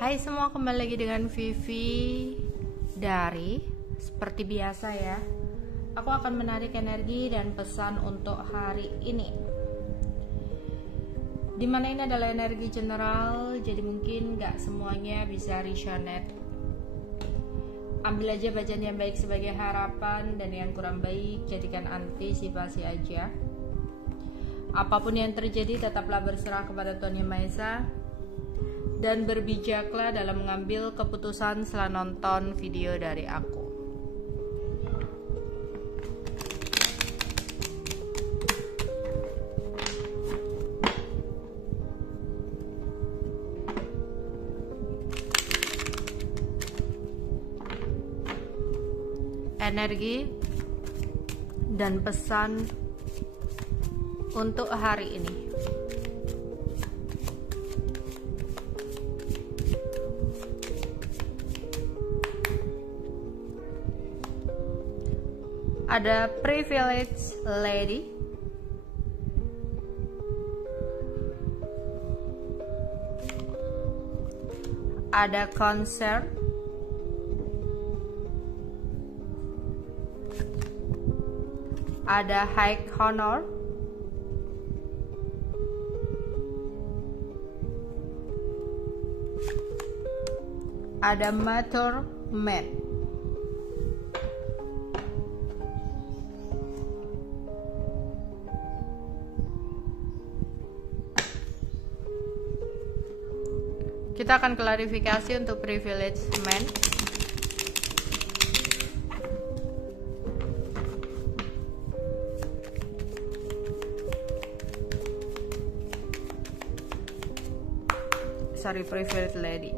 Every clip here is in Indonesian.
Hai semua, kembali lagi dengan Vivi dari seperti biasa ya. Aku akan menarik energi dan pesan untuk hari ini. Dimana ini adalah energi general, jadi mungkin gak semuanya bisa resonate. Ambil aja bacaan yang baik sebagai harapan, dan yang kurang baik jadikan antisipasi aja. Apapun yang terjadi, tetaplah berserah kepada Tuhan Yang Maha Esa, dan berbijaklah dalam mengambil keputusan setelah nonton video dari aku. Energi dan pesan untuk hari ini. Ada privileged lady, ada concern, ada high honor, ada mature man. Kita akan klarifikasi untuk privileged man. Sorry, privileged lady.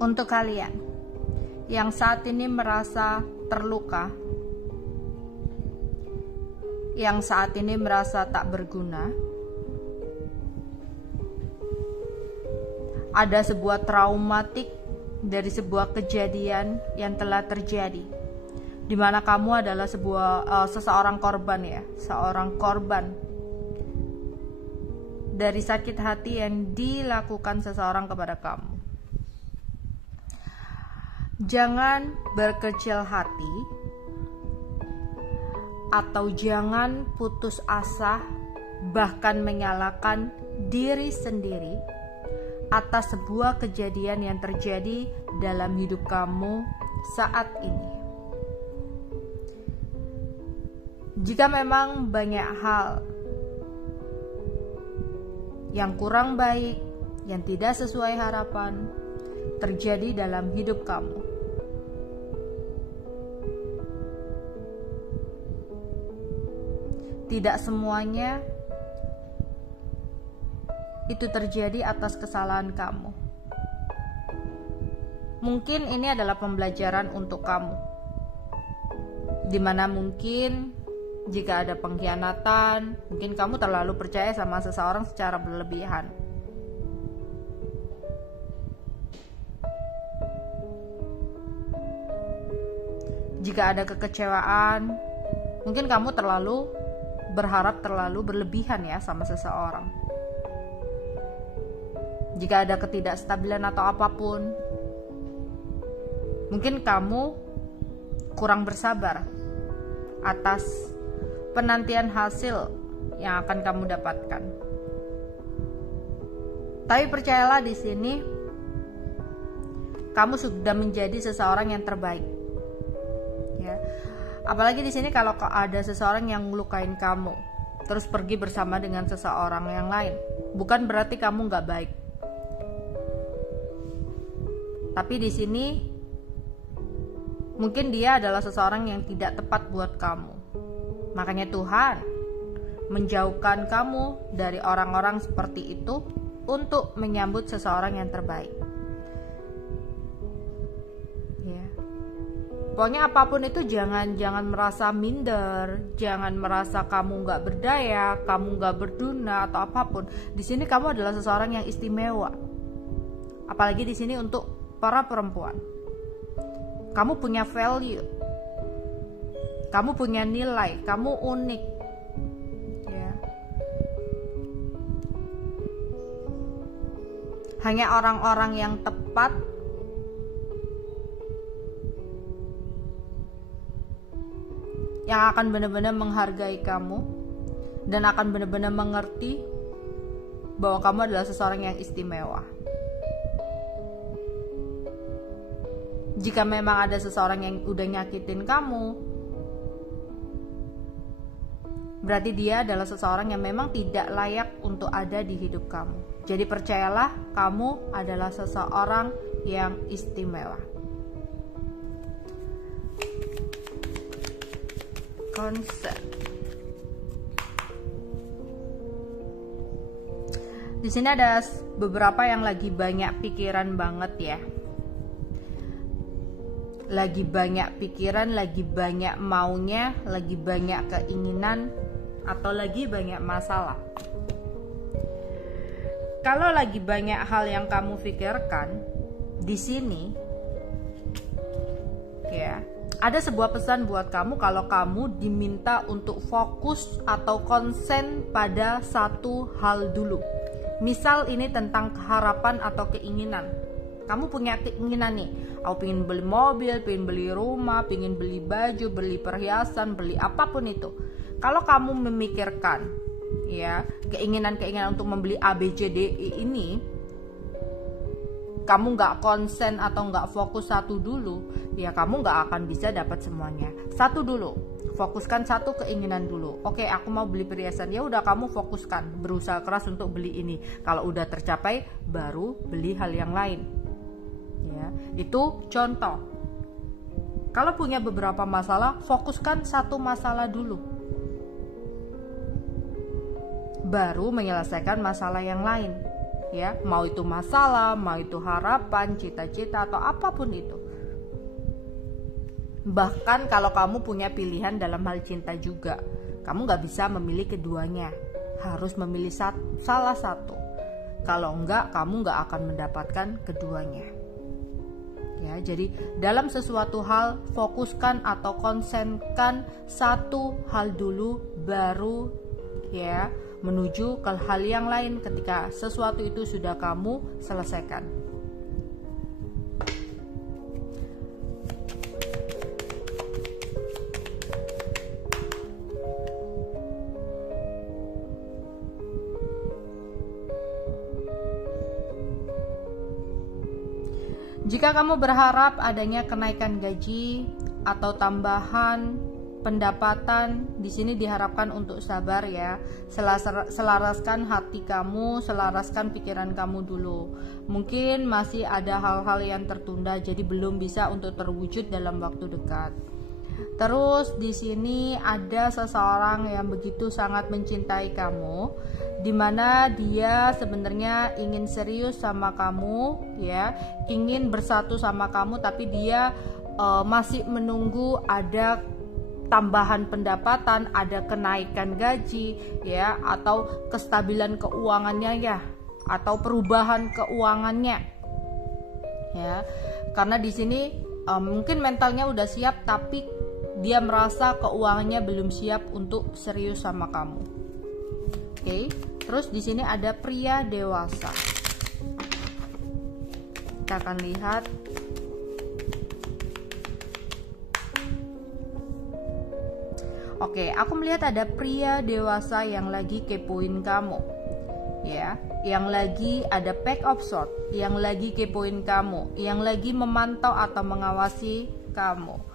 Untuk kalian yang saat ini merasa terluka, yang saat ini merasa tak berguna, ada sebuah traumatik dari sebuah kejadian yang telah terjadi, di mana kamu adalah seseorang korban ya, seorang korban dari sakit hati yang dilakukan seseorang kepada kamu. Jangan berkecil hati atau jangan putus asa, bahkan menyalahkan diri sendiri atas sebuah kejadian yang terjadi dalam hidup kamu saat ini. Jika memang banyak hal yang kurang baik, yang tidak sesuai harapan terjadi dalam hidup kamu, tidak semuanya itu terjadi atas kesalahan kamu. Mungkin ini adalah pembelajaran untuk kamu, dimana mungkin jika ada pengkhianatan, mungkin kamu terlalu percaya sama seseorang secara berlebihan. Jika ada kekecewaan, mungkin kamu terlalu berharap terlalu berlebihan ya sama seseorang. Jika ada ketidakstabilan atau apapun, mungkin kamu kurang bersabar atas penantian hasil yang akan kamu dapatkan. Tapi percayalah, di sini kamu sudah menjadi seseorang yang terbaik. Ya. Apalagi di sini kalau ada seseorang yang melukain kamu, terus pergi bersama dengan seseorang yang lain, bukan berarti kamu nggak baik. Tapi di sini mungkin dia adalah seseorang yang tidak tepat buat kamu. Makanya Tuhan menjauhkan kamu dari orang-orang seperti itu untuk menyambut seseorang yang terbaik. Ya. Pokoknya apapun itu jangan merasa minder, jangan merasa kamu nggak berdaya, kamu nggak berduna atau apapun. Di sini kamu adalah seseorang yang istimewa. Apalagi di sini untuk para perempuan. Kamu punya value. Kamu punya nilai, kamu unik. Ya. Hanya orang-orang yang tepat yang akan benar-benar menghargai kamu dan akan benar-benar mengerti bahwa kamu adalah seseorang yang istimewa. Jika memang ada seseorang yang udah nyakitin kamu, berarti dia adalah seseorang yang memang tidak layak untuk ada di hidup kamu. Jadi percayalah, kamu adalah seseorang yang istimewa. Konsep. Di sini ada beberapa yang lagi banyak pikiran banget ya. Lagi banyak pikiran, lagi banyak maunya, lagi banyak keinginan, atau lagi banyak masalah. Kalau lagi banyak hal yang kamu pikirkan, di sini ya, ada sebuah pesan buat kamu kalau kamu diminta untuk fokus atau konsen pada satu hal dulu. Misal ini tentang harapan atau keinginan. Kamu punya keinginan nih, aku pengen beli mobil, pengen beli rumah, pengen beli baju, beli perhiasan, beli apapun itu. Kalau kamu memikirkan ya keinginan-keinginan untuk membeli A, B, C, D, E ini, kamu nggak konsen atau nggak fokus satu dulu, ya kamu nggak akan bisa dapat semuanya. Satu dulu, fokuskan satu keinginan dulu. Oke, aku mau beli perhiasan, ya udah kamu fokuskan, berusaha keras untuk beli ini. Kalau udah tercapai, baru beli hal yang lain. Ya, itu contoh. Kalau punya beberapa masalah, fokuskan satu masalah dulu, baru menyelesaikan masalah yang lain. Ya, mau itu masalah, mau itu harapan, cita-cita atau apapun itu. Bahkan kalau kamu punya pilihan dalam hal cinta juga, kamu nggak bisa memilih keduanya, harus memilih salah satu. Kalau enggak, kamu nggak akan mendapatkan keduanya. Ya, jadi dalam sesuatu hal, fokuskan atau konsenkan satu hal dulu, baru ya menuju ke hal yang lain ketika sesuatu itu sudah kamu selesaikan. Jika kamu berharap adanya kenaikan gaji atau tambahan pendapatan, di sini diharapkan untuk sabar ya. Selaraskan hati kamu, selaraskan pikiran kamu dulu. Mungkin masih ada hal-hal yang tertunda, jadi belum bisa untuk terwujud dalam waktu dekat. Terus di sini ada seseorang yang begitu sangat mencintai kamu, dimana dia sebenarnya ingin serius sama kamu ya, ingin bersatu sama kamu, tapi dia masih menunggu ada tambahan pendapatan, ada kenaikan gaji ya, atau kestabilan keuangannya ya, atau perubahan keuangannya ya. Karena di sini mungkin mentalnya udah siap, tapi dia merasa keuangannya belum siap untuk serius sama kamu. Oke. Terus di sini ada pria dewasa. Kita akan lihat. Oke, aku melihat ada pria dewasa yang lagi kepoin kamu. Ya, yang lagi ada pack of shot, yang lagi kepoin kamu, yang lagi memantau atau mengawasi kamu.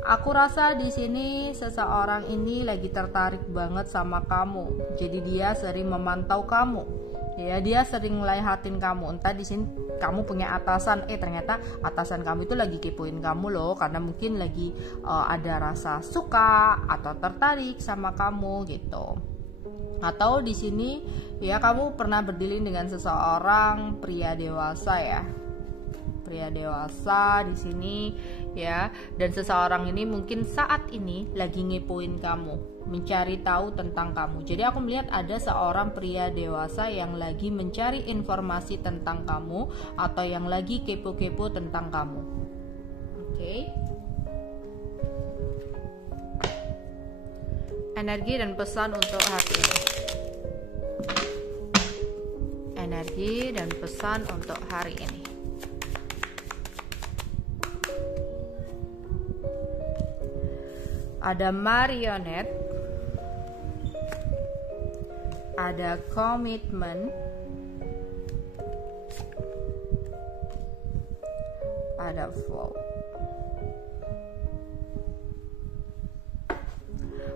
Aku rasa di sini seseorang ini lagi tertarik banget sama kamu. Jadi dia sering memantau kamu. Ya, dia sering ngeliatin kamu. Entah di sini kamu punya atasan, ternyata atasan kamu itu lagi kepoin kamu loh, karena mungkin lagi ada rasa suka atau tertarik sama kamu gitu. Atau di sini ya kamu pernah berdealing dengan seseorang pria dewasa ya. Pria dewasa di sini ya, dan seseorang ini mungkin saat ini lagi ngepoin kamu, mencari tahu tentang kamu. Jadi aku melihat ada seorang pria dewasa yang lagi mencari informasi tentang kamu atau yang lagi kepo-kepo tentang kamu. Oke. Energi dan pesan untuk hari ini. Energi dan pesan untuk hari ini. Ada marionette, ada komitmen, ada flow.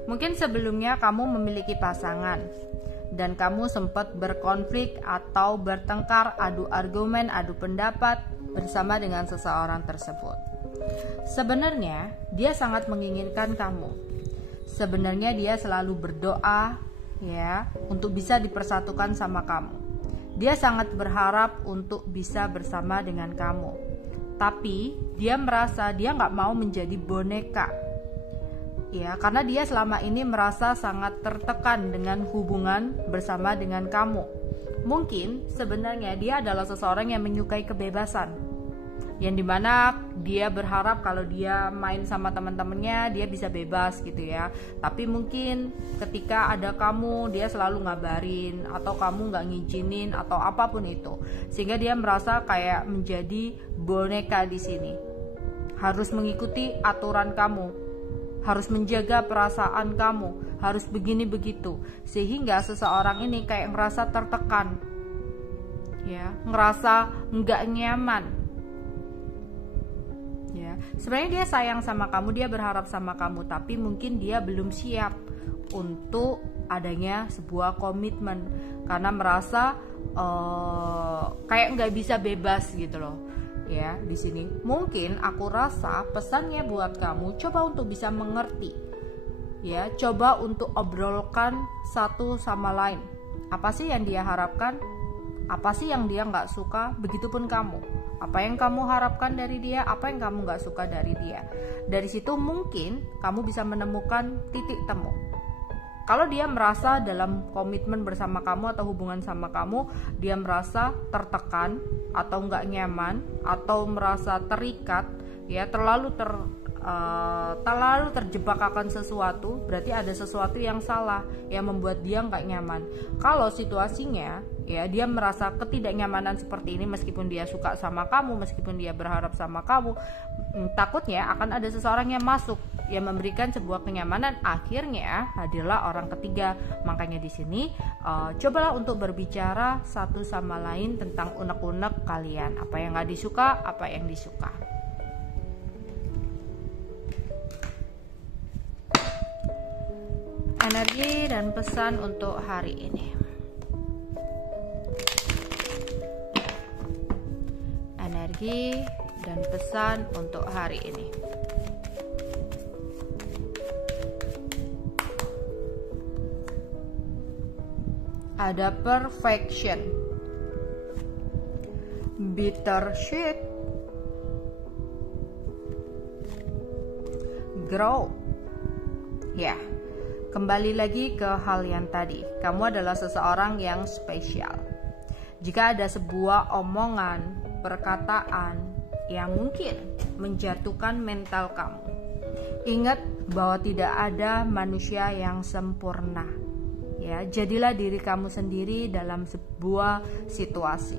Mungkin sebelumnya kamu memiliki pasangan dan kamu sempat berkonflik atau bertengkar, adu argumen, adu pendapat bersama dengan seseorang tersebut. Sebenarnya dia sangat menginginkan kamu. Sebenarnya dia selalu berdoa ya untuk bisa dipersatukan sama kamu. Dia sangat berharap untuk bisa bersama dengan kamu. Tapi dia merasa dia nggak mau menjadi boneka. Ya, karena dia selama ini merasa sangat tertekan dengan hubungan bersama dengan kamu. Mungkin sebenarnya dia adalah seseorang yang menyukai kebebasan, yang dimana dia berharap kalau dia main sama teman-temannya dia bisa bebas gitu ya. Tapi mungkin ketika ada kamu dia selalu ngabarin atau kamu nggak ngizinin atau apapun itu, sehingga dia merasa kayak menjadi boneka di sini, harus mengikuti aturan kamu, harus menjaga perasaan kamu, harus begini begitu, sehingga seseorang ini kayak ngerasa tertekan, ya, ngerasa nggak nyaman. Ya, sebenarnya dia sayang sama kamu, dia berharap sama kamu, tapi mungkin dia belum siap untuk adanya sebuah komitmen karena merasa kayak nggak bisa bebas gitu loh. Ya, di sini mungkin aku rasa pesannya buat kamu, coba untuk bisa mengerti. Ya, coba untuk obrolkan satu sama lain. Apa sih yang dia harapkan? Apa sih yang dia nggak suka? Begitupun kamu. Apa yang kamu harapkan dari dia? Apa yang kamu nggak suka dari dia? Dari situ mungkin kamu bisa menemukan titik temu. Kalau dia merasa dalam komitmen bersama kamu atau hubungan sama kamu, dia merasa tertekan atau nggak nyaman atau merasa terikat, ya terlalu terjebak akan sesuatu, berarti ada sesuatu yang salah yang membuat dia nggak nyaman. Kalau situasinya ya dia merasa ketidaknyamanan seperti ini, meskipun dia suka sama kamu, meskipun dia berharap sama kamu, takutnya akan ada seseorang yang masuk yang memberikan sebuah kenyamanan, akhirnya hadirlah orang ketiga. Makanya di sini cobalah untuk berbicara satu sama lain tentang unek-unek kalian, apa yang nggak disuka, apa yang disuka. Energi dan pesan untuk hari ini. Energi dan pesan untuk hari ini. Ada perfection, bittersweet, grow. Ya, kembali lagi ke hal yang tadi. Kamu adalah seseorang yang spesial. Jika ada sebuah omongan, perkataan yang mungkin menjatuhkan mental kamu, ingat bahwa tidak ada manusia yang sempurna. Ya, jadilah diri kamu sendiri dalam sebuah situasi.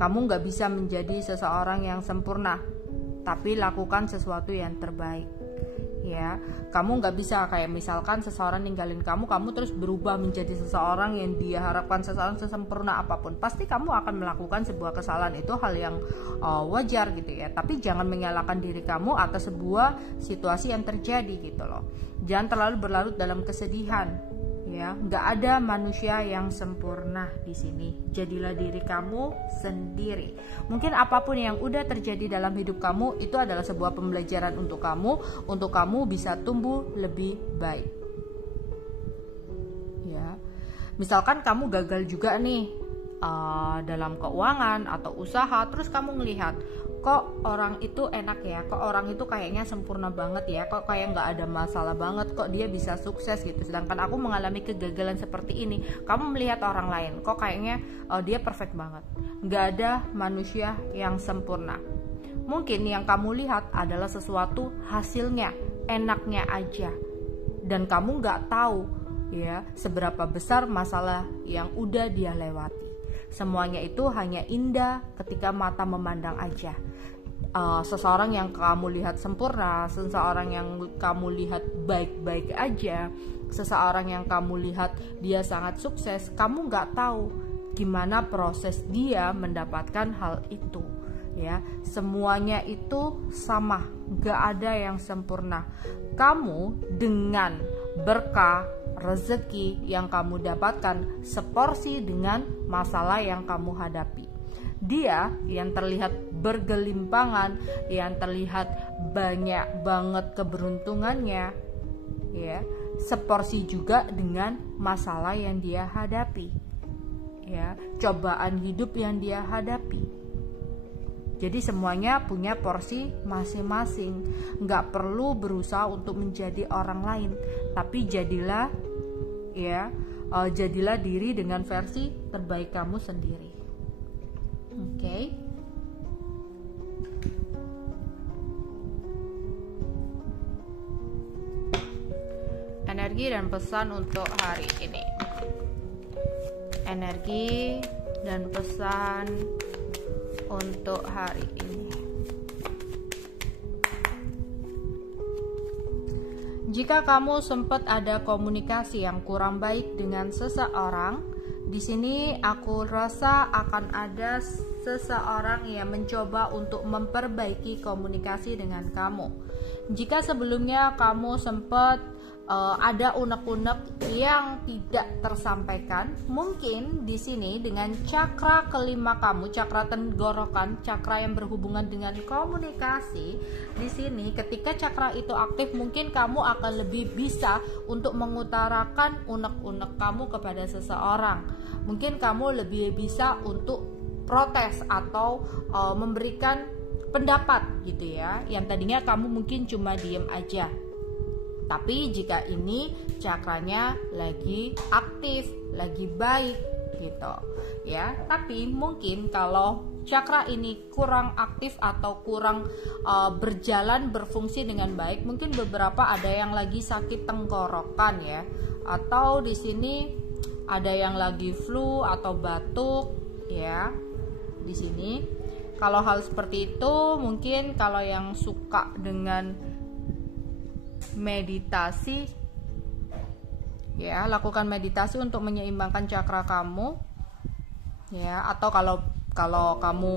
Kamu nggak bisa menjadi seseorang yang sempurna, tapi lakukan sesuatu yang terbaik. Ya, kamu nggak bisa kayak misalkan seseorang ninggalin kamu terus berubah menjadi seseorang yang dia harapkan, seseorang sesempurna apapun. Pasti kamu akan melakukan sebuah kesalahan, itu hal yang wajar gitu ya. Tapi jangan menyalahkan diri kamu atas sebuah situasi yang terjadi gitu loh. Jangan terlalu berlarut dalam kesedihan. Ya, nggak ada manusia yang sempurna di sini. Jadilah diri kamu sendiri. Mungkin apapun yang udah terjadi dalam hidup kamu itu adalah sebuah pembelajaran untuk kamu bisa tumbuh lebih baik. Ya, misalkan kamu gagal juga nih dalam keuangan atau usaha, terus kamu ngelihat kok orang itu enak ya, kok orang itu kayaknya sempurna banget ya, kok kayak nggak ada masalah banget, kok dia bisa sukses gitu, sedangkan aku mengalami kegagalan seperti ini. Kamu melihat orang lain, kok kayaknya dia perfect banget. Nggak ada manusia yang sempurna. Mungkin yang kamu lihat adalah sesuatu hasilnya, enaknya aja. dan kamu nggak tahu ya seberapa besar masalah yang udah dia lewati. Semuanya itu hanya indah ketika mata memandang aja. Seseorang yang kamu lihat sempurna, seseorang yang kamu lihat baik-baik aja, seseorang yang kamu lihat dia sangat sukses, kamu nggak tahu gimana proses dia mendapatkan hal itu. Ya, semuanya itu sama, nggak ada yang sempurna. Kamu dengan berkah rezeki yang kamu dapatkan seporsi dengan masalah yang kamu hadapi. Dia yang terlihat bergelimpangan, yang terlihat banyak banget keberuntungannya, ya, seporsi juga dengan masalah yang dia hadapi, ya, cobaan hidup yang dia hadapi. Jadi semuanya punya porsi masing-masing. Nggak perlu berusaha untuk menjadi orang lain, tapi jadilah diri dengan versi terbaik kamu sendiri. Oke. Energi dan pesan untuk hari ini. Energi dan pesan untuk hari ini. Jika kamu sempat ada komunikasi yang kurang baik dengan seseorang, di sini aku rasa akan ada seseorang yang mencoba untuk memperbaiki komunikasi dengan kamu. Jika sebelumnya kamu sempat ada unek-unek yang tidak tersampaikan, mungkin di sini dengan cakra kelima kamu, cakra tenggorokan, cakra yang berhubungan dengan komunikasi, di sini ketika cakra itu aktif, mungkin kamu akan lebih bisa untuk mengutarakan unek-unek kamu kepada seseorang. Mungkin kamu lebih bisa untuk protes atau memberikan pendapat gitu ya, yang tadinya kamu mungkin cuma diem aja. Tapi jika ini cakranya lagi aktif, lagi baik gitu ya. Tapi mungkin kalau cakra ini kurang aktif atau kurang berjalan berfungsi dengan baik, mungkin beberapa ada yang lagi sakit tenggorokan ya, atau di sini ada yang lagi flu atau batuk ya. Di sini kalau hal seperti itu, mungkin kalau yang suka dengan meditasi ya, lakukan meditasi untuk menyeimbangkan cakra kamu ya. Atau kalau kamu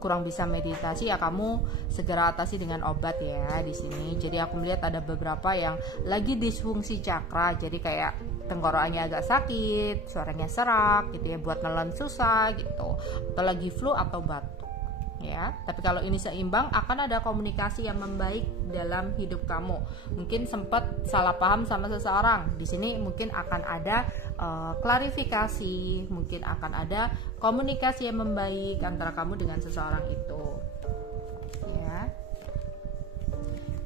kurang bisa meditasi ya, kamu segera atasi dengan obat ya di sini. Jadi aku melihat ada beberapa yang lagi disfungsi cakra, jadi kayak tenggorokannya agak sakit, suaranya serak gitu ya, buat nelen susah gitu, atau lagi flu atau batuk ya. Tapi kalau ini seimbang, akan ada komunikasi yang membaik dalam hidup kamu. Mungkin sempat salah paham sama seseorang, di sini mungkin akan ada klarifikasi, mungkin akan ada komunikasi yang membaik antara kamu dengan seseorang itu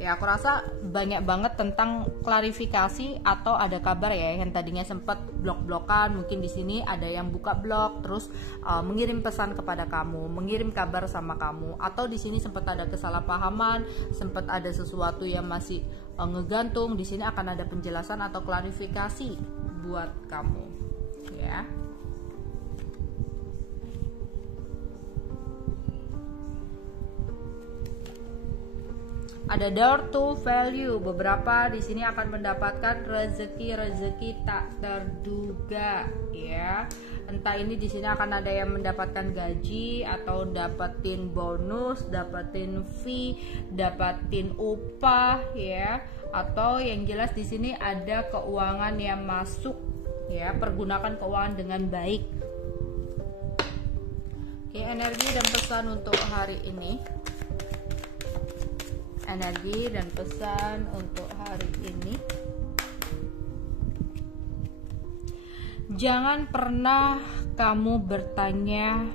ya. Aku rasa banyak banget tentang klarifikasi atau ada kabar ya, yang tadinya sempat blok-blokan, mungkin di sini ada yang buka blog terus mengirim pesan kepada kamu, mengirim kabar sama kamu, atau di sini sempat ada kesalahpahaman, sempat ada sesuatu yang masih ngegantung. Di sini akan ada penjelasan atau klarifikasi buat kamu ya. Ada door to value, beberapa di sini akan mendapatkan rezeki tak terduga ya. Entah ini di sini akan ada yang mendapatkan gaji atau dapetin bonus, dapetin fee, dapetin upah ya. Atau yang jelas di sini ada keuangan yang masuk ya, pergunakan keuangan dengan baik. Oke, energi dan pesan untuk hari ini. Energi dan pesan untuk hari ini. Jangan pernah kamu bertanya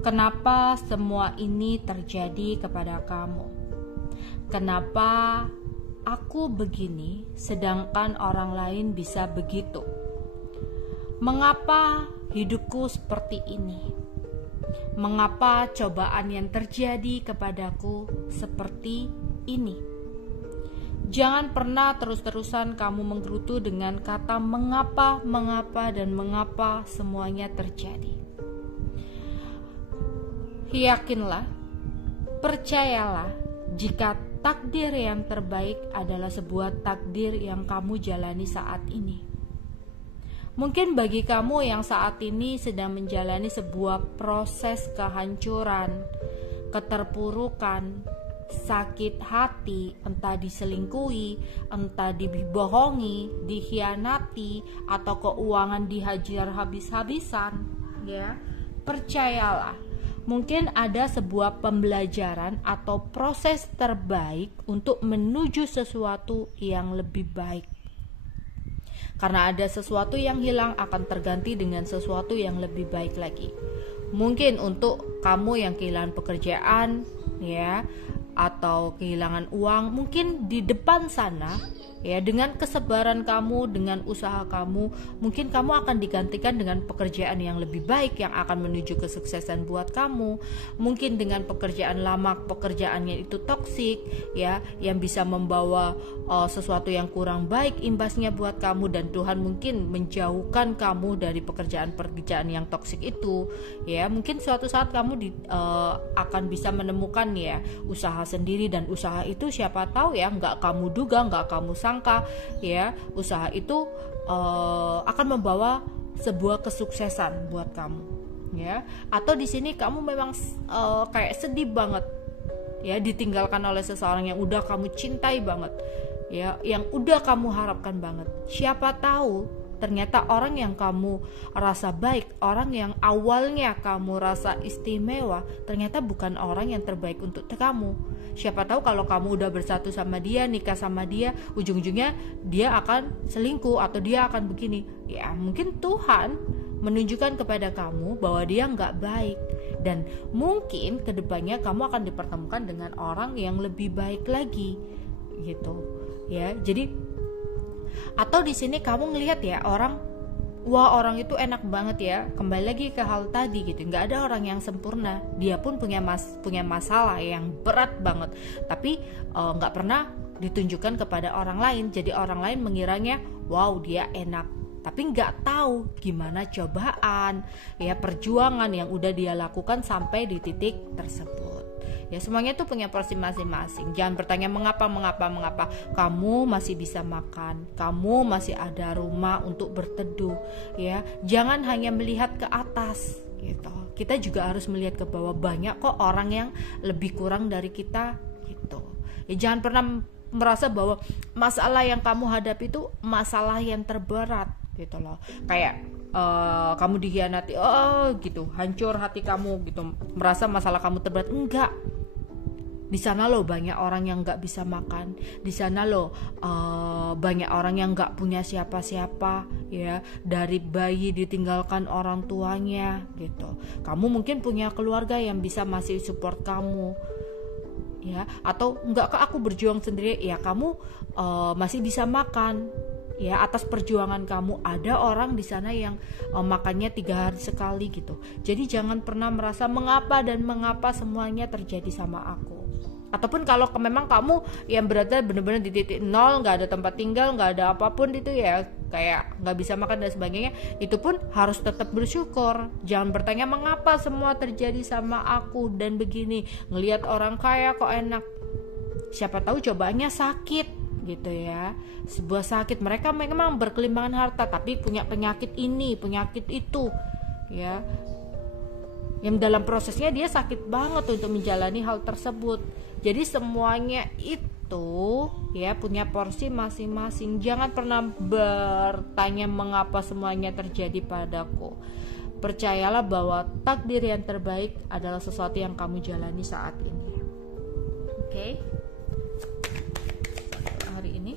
kenapa semua ini terjadi kepada kamu. Kenapa aku begini sedangkan orang lain bisa begitu? Mengapa hidupku seperti ini? Mengapa cobaan yang terjadi kepadaku seperti ini? Jangan pernah terus-terusan kamu menggerutu dengan kata mengapa, dan mengapa semuanya terjadi. Yakinlah, percayalah, jika takdir yang terbaik adalah sebuah takdir yang kamu jalani saat ini. Mungkin bagi kamu yang saat ini sedang menjalani sebuah proses kehancuran, keterpurukan, sakit hati, entah diselingkuhi, entah dibohongi, dikhianati, atau keuangan dihajar habis-habisan, ya, percayalah, mungkin ada sebuah pembelajaran atau proses terbaik untuk menuju sesuatu yang lebih baik. Karena ada sesuatu yang hilang akan terganti dengan sesuatu yang lebih baik lagi. Mungkin untuk kamu yang kehilangan pekerjaan, ya, atau kehilangan uang, mungkin di depan sana, ya, dengan kesabaran kamu, dengan usaha kamu, mungkin kamu akan digantikan dengan pekerjaan yang lebih baik yang akan menuju kesuksesan buat kamu. Mungkin dengan pekerjaan lama, pekerjaannya itu toksik, ya, yang bisa membawa sesuatu yang kurang baik imbasnya buat kamu, dan Tuhan mungkin menjauhkan kamu dari pekerjaan yang toksik itu, ya. Mungkin suatu saat kamu akan bisa menemukan, ya, usaha sendiri, dan usaha itu siapa tahu, ya, nggak kamu duga, nggak kamu sangka, ya, usaha itu akan membawa sebuah kesuksesan buat kamu, ya. Atau di sini kamu memang kayak sedih banget, ya, ditinggalkan oleh seseorang yang udah kamu cintai banget, ya, yang udah kamu harapkan banget. Siapa tahu ternyata orang yang kamu rasa baik, orang yang awalnya kamu rasa istimewa, ternyata bukan orang yang terbaik untuk kamu. Siapa tahu kalau kamu udah bersatu sama dia, nikah sama dia, ujung-ujungnya dia akan selingkuh atau dia akan begini. Ya, mungkin Tuhan menunjukkan kepada kamu bahwa dia nggak baik, dan mungkin kedepannya kamu akan dipertemukan dengan orang yang lebih baik lagi, gitu, ya. Jadi, atau di sini kamu ngelihat, ya, wah, orang itu enak banget, ya. Kembali lagi ke hal tadi, gitu. Nggak ada orang yang sempurna. Dia pun punya masalah yang berat banget, tapi nggak pernah ditunjukkan kepada orang lain. Jadi orang lain mengiranya, wow, dia enak, tapi nggak tahu gimana cobaan, ya, perjuangan yang udah dia lakukan sampai di titik tersebut. Ya, semuanya tuh punya porsi masing-masing. Jangan bertanya mengapa. Kamu masih bisa makan, kamu masih ada rumah untuk berteduh, ya. Jangan hanya melihat ke atas, gitu. Kita juga harus melihat ke bawah. Banyak kok orang yang lebih kurang dari kita, gitu. Ya, jangan pernah merasa bahwa masalah yang kamu hadapi itu masalah yang terberat, gitu loh. Kayak kamu dikhianati, gitu, hancur hati kamu, gitu, merasa masalah kamu terberat. Enggak. Di sana loh banyak orang yang nggak bisa makan, di sana loh banyak orang yang nggak punya siapa-siapa, ya, dari bayi ditinggalkan orang tuanya, gitu. Kamu mungkin punya keluarga yang bisa masih support kamu, ya. Atau enggak, aku berjuang sendiri, ya, kamu masih bisa makan, ya, atas perjuangan kamu. Ada orang di sana yang makannya 3 hari sekali, gitu. Jadi jangan pernah merasa mengapa semuanya terjadi sama aku. Ataupun kalau memang kamu yang berada benar-benar di titik nol, nggak ada tempat tinggal, nggak ada apapun itu, ya, kayak nggak bisa makan dan sebagainya, itu pun harus tetap bersyukur. Jangan bertanya mengapa semua terjadi sama aku dan begini, ngelihat orang kaya kok enak. Siapa tahu cobaannya sakit, gitu, ya. Sebuah sakit, mereka memang berkelimpahan harta tapi punya penyakit ini, penyakit itu, ya. Yang dalam prosesnya dia sakit banget untuk menjalani hal tersebut. Jadi semuanya itu, ya, punya porsi masing-masing. Jangan pernah bertanya mengapa semuanya terjadi padaku. Percayalah bahwa takdir yang terbaik adalah sesuatu yang kamu jalani saat ini. Oke? Hari ini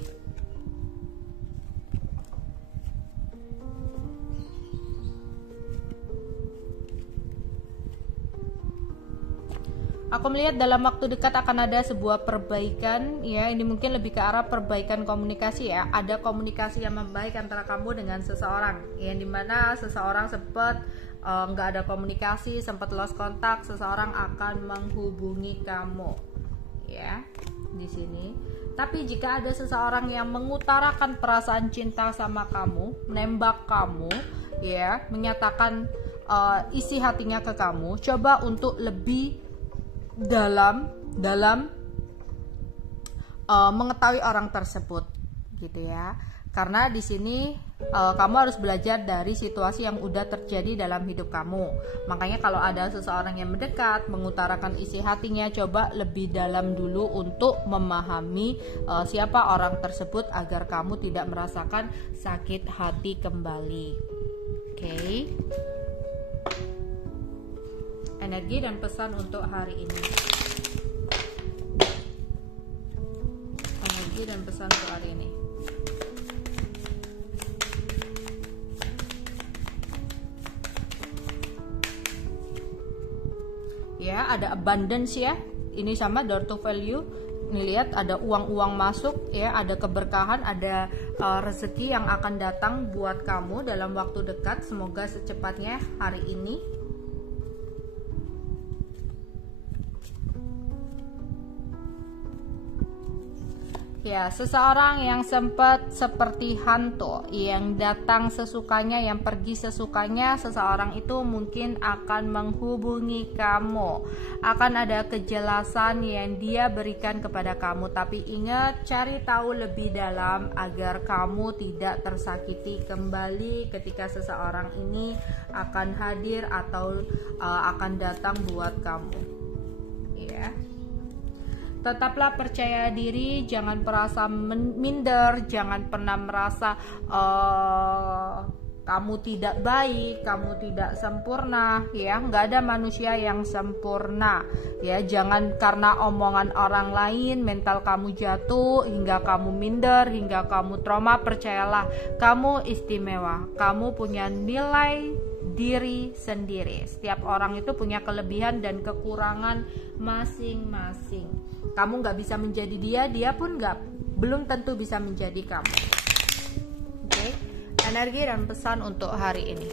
aku melihat dalam waktu dekat akan ada sebuah perbaikan, ya. Ini mungkin lebih ke arah perbaikan komunikasi, ya. Ada komunikasi yang membaik antara kamu dengan seseorang, yang dimana seseorang sempat nggak ada komunikasi, sempat lost kontak. Seseorang akan menghubungi kamu, ya, di sini. Tapi jika ada seseorang yang mengutarakan perasaan cinta sama kamu, nembak kamu, ya, menyatakan isi hatinya ke kamu, coba untuk lebih dalam mengetahui orang tersebut, gitu ya. Karena di sini kamu harus belajar dari situasi yang udah terjadi dalam hidup kamu. Makanya kalau ada seseorang yang mendekat, mengutarakan isi hatinya, coba lebih dalam dulu untuk memahami siapa orang tersebut agar kamu tidak merasakan sakit hati kembali. Oke. Energi dan pesan untuk hari ini. Energi dan pesan untuk hari ini. Ya, ada abundance ya. Ini sama door to value. Ini lihat ada uang-uang masuk ya, ada keberkahan, ada rezeki yang akan datang buat kamu dalam waktu dekat. Semoga secepatnya hari ini. Ya, seseorang yang sempat seperti hantu, yang datang sesukanya, yang pergi sesukanya, seseorang itu mungkin akan menghubungi kamu. Akan ada kejelasan yang dia berikan kepada kamu, tapi ingat, cari tahu lebih dalam agar kamu tidak tersakiti kembali ketika seseorang ini akan hadir atau akan datang buat kamu. Ya. Tetaplah percaya diri, jangan merasa minder, jangan pernah merasa kamu tidak baik, kamu tidak sempurna, ya. Nggak ada manusia yang sempurna, ya. Jangan karena omongan orang lain mental kamu jatuh hingga kamu minder, hingga kamu trauma. Percayalah, kamu istimewa, kamu punya nilai diri sendiri. Setiap orang itu punya kelebihan dan kekurangan masing-masing. Kamu nggak bisa menjadi dia, dia pun belum tentu bisa menjadi kamu. Oke. Energi dan pesan untuk hari ini.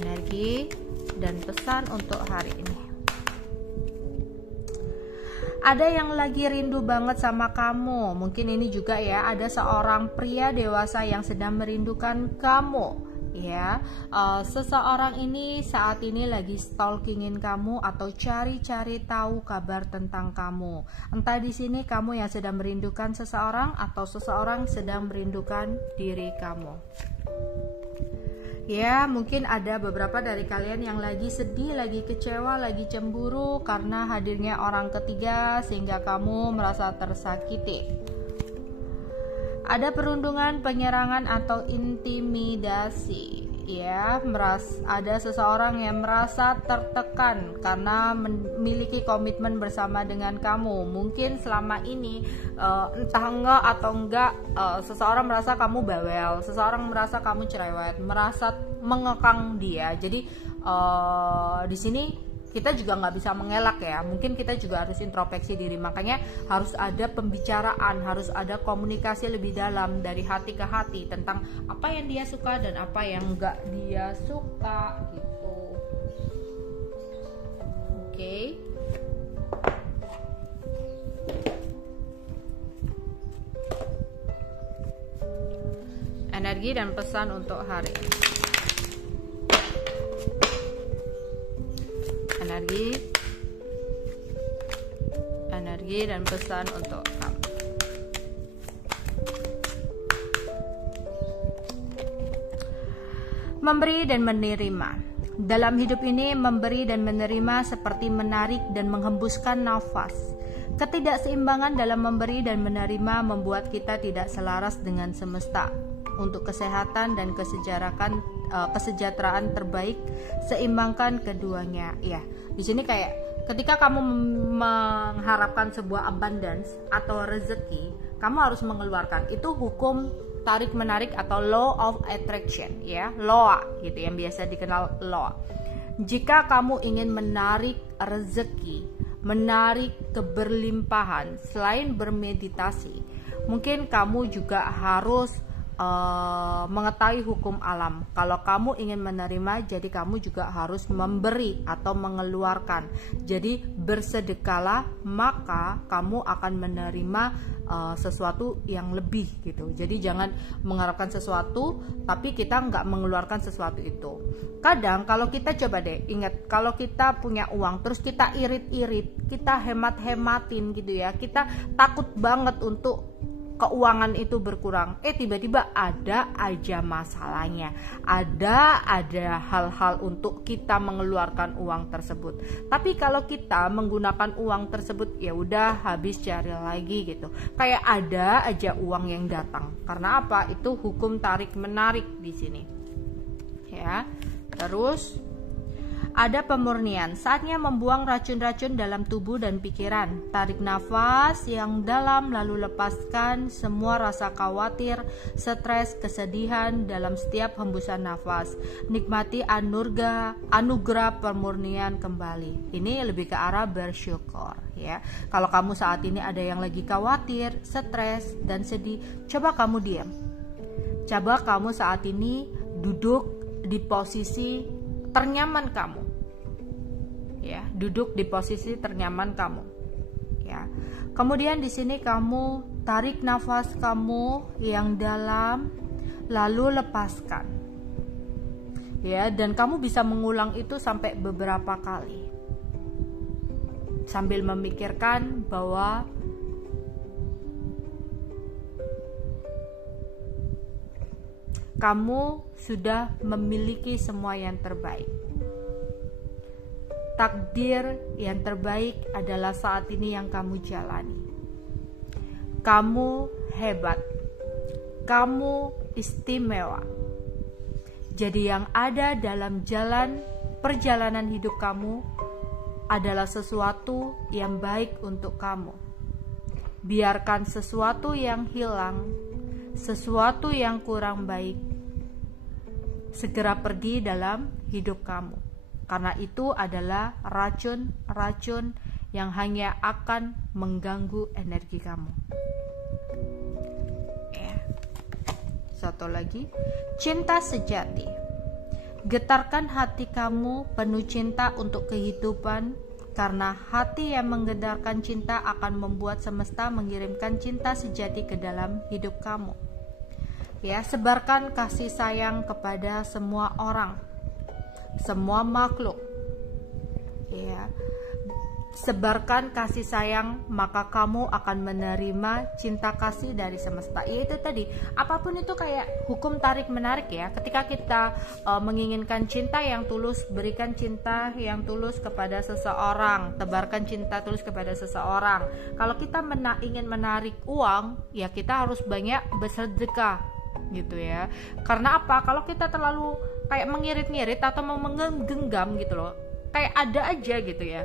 Energi dan pesan untuk hari ini. Ada yang lagi rindu banget sama kamu. Mungkin ini juga ya, ada seorang pria dewasa yang sedang merindukan kamu. Ya, seseorang ini saat ini lagi stalkingin kamu atau cari-cari tahu kabar tentang kamu. Entah di sini kamu yang sedang merindukan seseorang atau seseorang sedang merindukan diri kamu. Ya, mungkin ada beberapa dari kalian yang lagi sedih, lagi kecewa, lagi cemburu karena hadirnya orang ketiga sehingga kamu merasa tersakiti. Ada perundungan, penyerangan atau intimidasi, ya. Ada seseorang yang merasa tertekan karena memiliki komitmen bersama dengan kamu. Mungkin selama ini entah enggak atau enggak, seseorang merasa kamu bawel, seseorang merasa kamu cerewet, merasa mengekang dia. Jadi di sini kita juga nggak bisa mengelak ya, mungkin kita juga harus introspeksi diri. Makanya harus ada pembicaraan, harus ada komunikasi lebih dalam dari hati ke hati tentang apa yang dia suka dan apa yang nggak dia suka gitu. Oke. Energi dan pesan untuk hari ini. Energi dan pesan untuk kamu. Memberi dan menerima. Dalam hidup ini, memberi dan menerima seperti menarik dan menghembuskan nafas. Ketidakseimbangan dalam memberi dan menerima membuat kita tidak selaras dengan semesta. Untuk kesehatan dan kesejahteraan terbaik, seimbangkan keduanya. Ya, di sini kayak ketika kamu mengharapkan sebuah abundance atau rezeki, kamu harus mengeluarkan. Itu hukum tarik menarik atau law of attraction, ya, law gitu yang biasa dikenal law. Jika kamu ingin menarik rezeki, menarik keberlimpahan, selain bermeditasi, mungkin kamu juga harus mengetahui hukum alam. Kalau kamu ingin menerima, jadi kamu juga harus memberi atau mengeluarkan. Jadi bersedekahlah, maka kamu akan menerima sesuatu yang lebih gitu. Jadi jangan mengharapkan sesuatu tapi kita nggak mengeluarkan sesuatu itu. Kadang kalau kita coba deh ingat, kalau kita punya uang terus kita irit-irit, kita hemat-hematin gitu ya, kita takut banget untuk keuangan itu berkurang, tiba-tiba ada aja masalahnya, ada hal-hal untuk kita mengeluarkan uang tersebut. Tapi kalau kita menggunakan uang tersebut, ya udah habis cari lagi gitu, kayak ada aja uang yang datang. Karena apa? Itu hukum tarik menarik di sini ya. Terus ada pemurnian, saatnya membuang racun-racun dalam tubuh dan pikiran. Tarik nafas yang dalam lalu lepaskan semua rasa khawatir, stres, kesedihan dalam setiap hembusan nafas. Nikmati anugerah pemurnian kembali. Ini lebih ke arah bersyukur ya. Kalau kamu saat ini ada yang lagi khawatir, stres dan sedih, coba kamu diam. Coba kamu saat ini duduk di posisi ternyaman kamu ya, duduk di posisi ternyaman kamu ya. Kemudian di sini kamu tarik nafas kamu yang dalam lalu lepaskan ya, dan kamu bisa mengulang itu sampai beberapa kali sambil memikirkan bahwa kamu sudah memiliki semua yang terbaik. Takdir yang terbaik adalah saat ini yang kamu jalani. Kamu hebat. Kamu istimewa. Jadi yang ada dalam perjalanan hidup kamu adalah sesuatu yang baik untuk kamu. Biarkan sesuatu yang hilang, sesuatu yang kurang baik segera pergi dalam hidup kamu, karena itu adalah racun-racun yang hanya akan mengganggu energi kamu ya. Satu lagi, cinta sejati. Getarkan hati kamu penuh cinta untuk kehidupan, karena hati yang menggetarkan cinta akan membuat semesta mengirimkan cinta sejati ke dalam hidup kamu ya. Sebarkan kasih sayang kepada semua orang, semua makhluk ya. Sebarkan kasih sayang, maka kamu akan menerima cinta kasih dari semesta. Yaitu tadi, apapun itu kayak hukum tarik menarik ya. Ketika kita menginginkan cinta yang tulus, berikan cinta yang tulus kepada seseorang, tebarkan cinta tulus kepada seseorang. Kalau kita ingin menarik uang, ya kita harus banyak bersedekah gitu ya. Karena apa? Kalau kita terlalu kayak mengirit-ngirit atau menggenggam gitu loh, kayak ada aja gitu ya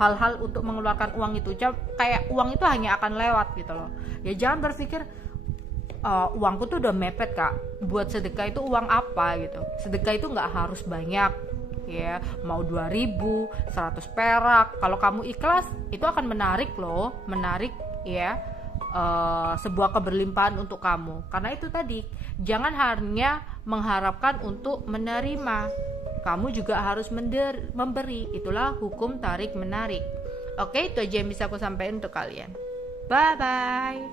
hal-hal untuk mengeluarkan uang itu, kayak uang itu hanya akan lewat gitu loh ya. Jangan berpikir uangku tuh udah mepet kak, buat sedekah itu uang apa gitu. Sedekah itu nggak harus banyak ya, mau 2.000, 100 perak, kalau kamu ikhlas itu akan menarik loh, menarik ya. Sebuah keberlimpahan untuk kamu. Karena itu tadi, jangan hanya mengharapkan untuk menerima, kamu juga harus memberi. Itulah hukum tarik menarik. Oke, itu aja yang bisa aku sampaikan untuk kalian. Bye bye.